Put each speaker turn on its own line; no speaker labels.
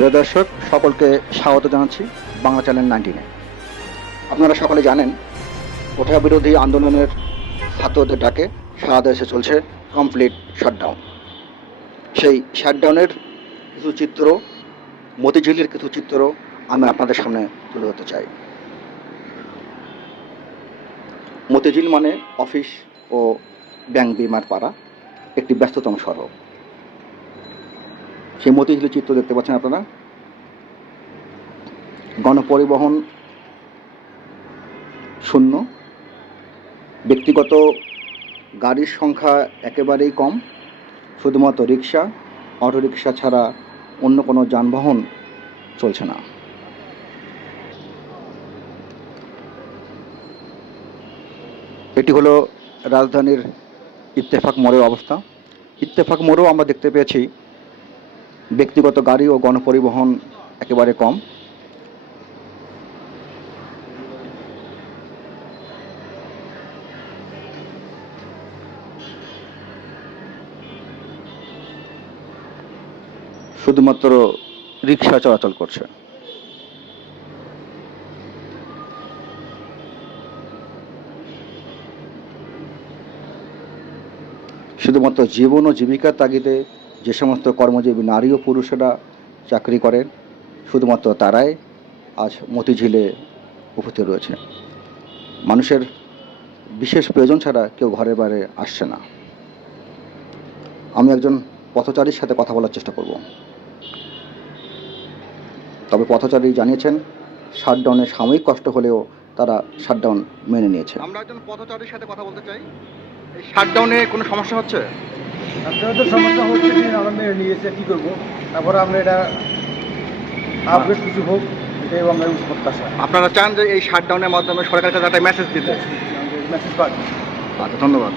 প্রিয় দর্শক, সকলকে স্বাগত জানাচ্ছি বাংলা চ্যানেল নাইনটিনে। আপনারা সকলে জানেন কোঠা বিরোধী আন্দোলনের ছাত্রদের ডাকে সারা দেশে চলছে কমপ্লিট শাটডাউন সেই শাটডাউনের কিছু চিত্র, মতিঝিলের কিছু চিত্র আমি আপনাদের সামনে তুলে ধরতে চাই। মতিঝিল মানে অফিস ও ব্যাংক বিমার পাড়া, একটি ব্যস্ততম সড়ক সেই মতিঝিলের চিত্র দেখতে পাচ্ছেন আপনারা? গণপরিবহন শূন্য। ব্যক্তিগত গাড়ির সংখ্যা একেবারেই কম। শুধুমাত্র রিক্সা অটোরিক্সা ছাড়া অন্য কোনো যানবাহন চলছে না। এটি হলো রাজধানীর ইত্তেফাক মোড়ের অবস্থা। ইত্তেফাক মোড়েও আমরা দেখতে পেয়েছি ব্যক্তিগত গাড়ি ও গণপরিবহন একেবারে কম। শুধুমাত্র রিক্সা চলাচল করছে। শুধুমাত্র জীবন ও জীবিকার তাগিদে যে সমস্ত কর্মজীবী নারী ও পুরুষেরা চাকরি করেন, শুধুমাত্র তারাই আজ মতিঝিলে উপস্থিত রয়েছে। মানুষের বিশেষ প্রয়োজন ছাড়া কেউ ঘরে বাইরে আসছে না। আমি একজন পথচারীর সাথে কথা বলার চেষ্টা করব। তবে পথচারী জানিয়েছেন, শাটডাউনে সাময়িক কষ্ট হলেও তারা শাটডাউন মেনে নিয়েছে। আমরা একজন পথচারীর সাথে কথা বলতে চাই। এই শাটডাউনে কোনো সমস্যা হচ্ছে?
আপনারা তো সমস্যা হচ্ছে কি আমরা মেনে নিয়েছে কি করব? তারপরে আমরা এটা আপডেট কিছু হোক এটাই আমরা প্রত্যাশা।
আপনারা চান যে এই শাটডাউনের মাধ্যমে সরকারকে একটা মেসেজ দিতে।
মেসেজ পাঠ
আচ্ছা ধন্যবাদ।